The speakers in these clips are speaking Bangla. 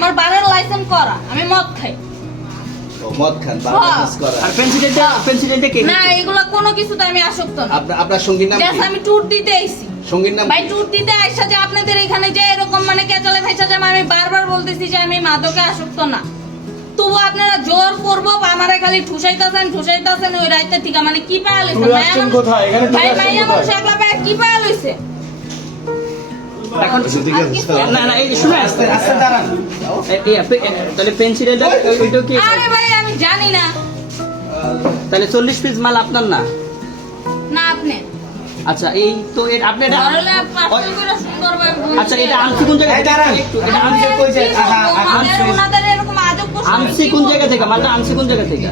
আমার বারের লাইসেন্স করা আমি মদ খাই। মদ খান বা business করা। আর পেন্সিলটা পেন্সিলটা কে না এগুলো কোনো কিছুতে আমি আসক্ত না। আপনার আপনার সঙ্গীর নাম জাস্ট কি? আমি ট্যুর দিতে আইছি। সঙ্গীর নাম ভাই ট্যুর দিতে আইসা যে আপনাদের এখানে যে এরকম মানে কেচালে ভাইসা যে আমি বারবার বলতেছি যে আমি মাদকে আসক্ত না। তবু আপনারা জোর করব আমারে খালি ঠুসাইতাছেন ঠুসাইতাছেন ওই রাইতে থেকে। মানে কি পায়া লইছে? আসছেন আমার- কোথায়? এখন আচ্ছা, না না এই শুনে আস্তে আস্তে দাঁড়ান। তাহলে পেন্সিলটা ওইটা কি? আরে ভাই আমি জানি না। তাহলে চল্লিশ পিস মাল আপনার না? না আপনি। আচ্ছা এই তো এর আপনি এটা। আচ্ছা এটা আনছি কোন জায়গা থেকে? এটা আনছি কই ওনাদের- আনছি। কোন জায়গা থেকে? মালটা আনছি কোন জায়গা থেকে?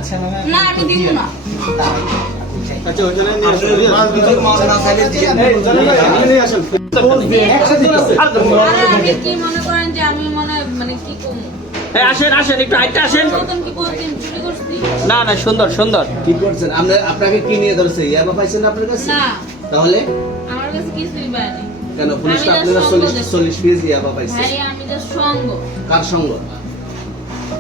না আমি দিব না। আচ্ছা নিয়ে আসুন। না দিয়ে নিয়ে আসেন। কি মনে করেন যে আমি মনে মানে কি করব আসেন আসেন একটু আইটা আসেন। নতুন কি বলছেন? চুরি করছি? না না সুন্দর সুন্দর। কি করছেন? আমরা আপনাকে কি নিয়ে ধরছে? ইয়াবা পাইছেন আপনার কাছে? না। তাহলে? আমার কাছে কিছুই কেন পুলিশ আপনারা। চল্লিশ পিস ইয়াবা পাইছে। ভাই আমি তো সঙ্গ। কার সঙ্গ?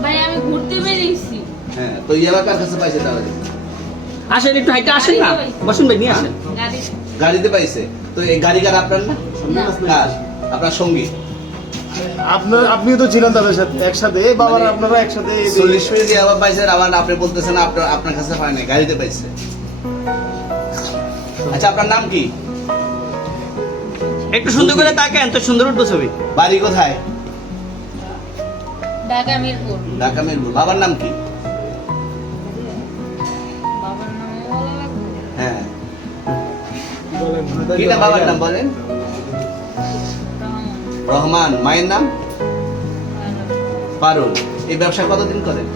ভাই আমি ঘুরতে বেরিয়েছি। হ্যাঁ তো ইয়াবা কার কাছে পাইছে তাহলে? আসেন একটু হাইটা আসেন না? বসুন ভাই নিয়ে আসেন। গাড়িতে পাইছে। তো এই গাড়ি কার আপনার না? না। কার? আপনার সঙ্গী। আপনার আপনিও তো ছিলেন তাদের সাথে একসাথে। এই বাবারা মানে- আপনারা একসাথে চল্লিশ পিস ইয়াবা পাইছে আবার আপনি বলতেছেন আপনার আপনার কাছে পায় নাই গাড়িতে পাইছে। আচ্ছা আপনার নাম কি? একটু সুন্দর করে তাকেন তো সুন্দর উঠবো ছবি। বাড়ি কোথায়? ঢাকা মিরপুর। ঢাকা মিরপুর। বাবার নাম কি? কি নাম বাবার নাম বলেন? রহমান। মায়ের নাম? পারুল। এই ব্যবসা কতদিন করেন?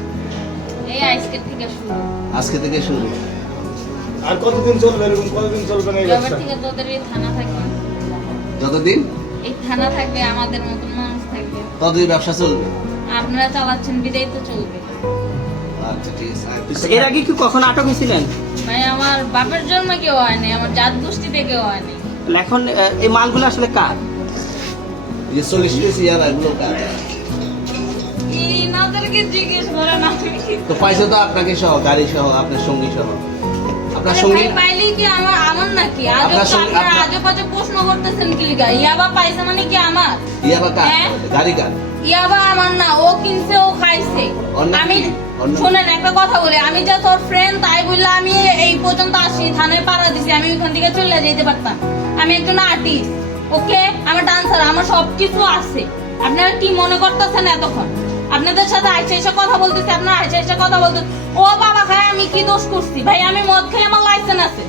এই আজকের থেকে শুরু। আজকে থেকে শুরু। আর কতদিন চলবে এরকম? কতদিন চলবে না এই ব্যবসা? থেকে তোদের এই থানা থাকবে যতদিন? এই থানা থাকবে আমাদের মতন মানুষ থাকবে। ততদিন ব্যবসা চলবে? আপনারা চালাচ্ছেন বিদায় তো চলবে। আচ্ছা ঠিক আছে। এর আগে কি কখনো আটক হয়েছিলেন ভাই আমার বাপের জন্ম কেউ হয়নি আমার জাত গোষ্ঠীতে কেউ হয়নি তাহলে এখন এই মালগুলো আসলে কার? এই যে চল্লিশ পিস ইয়াবা এগুলো কার? ইনাদেরকে জিজ্ঞেস করেন আমি তো পয়সা তো আপনাকে সহ গাড়ি সহ আপনার সঙ্গী সহ। আপনার সঙ্গী ভাই কি আমার আমার নাকি? আজব আপনার তো সঙ্গে- আপনারা আপনার- আজব আজব প্রশ্ন করতেছেন কি লিগা? ইয়াবা পাইছে মানে কি আমার? ইয়াবা কার? হ্যাঁ? গাড়ি কার? ইয়াবা আমার না ও কিনছে ও খাইছে। আমি একটা কথা বলি আমি যা তোর ফ্রেন্ড তাই পর্যন্ত আসি, থানায় পাড়া দিছি, আমি ওইখান থেকে চলে যেতে পারতাম। আমি একজন আর্টিস্ট ওকে আমার ডান্সার আমার সব কিছু আছে। আপনারা কি মনে করতেছেন এতক্ষণ? আপনাদের সাথে আইসা এসে কথা বলতেছি, আপনারা আইসা এসে কথা বলতেছে ও বাবা খায় আমি কি দোষ করছি? ভাই, আমি মদ খাই আমার লাইসেন্স আছে।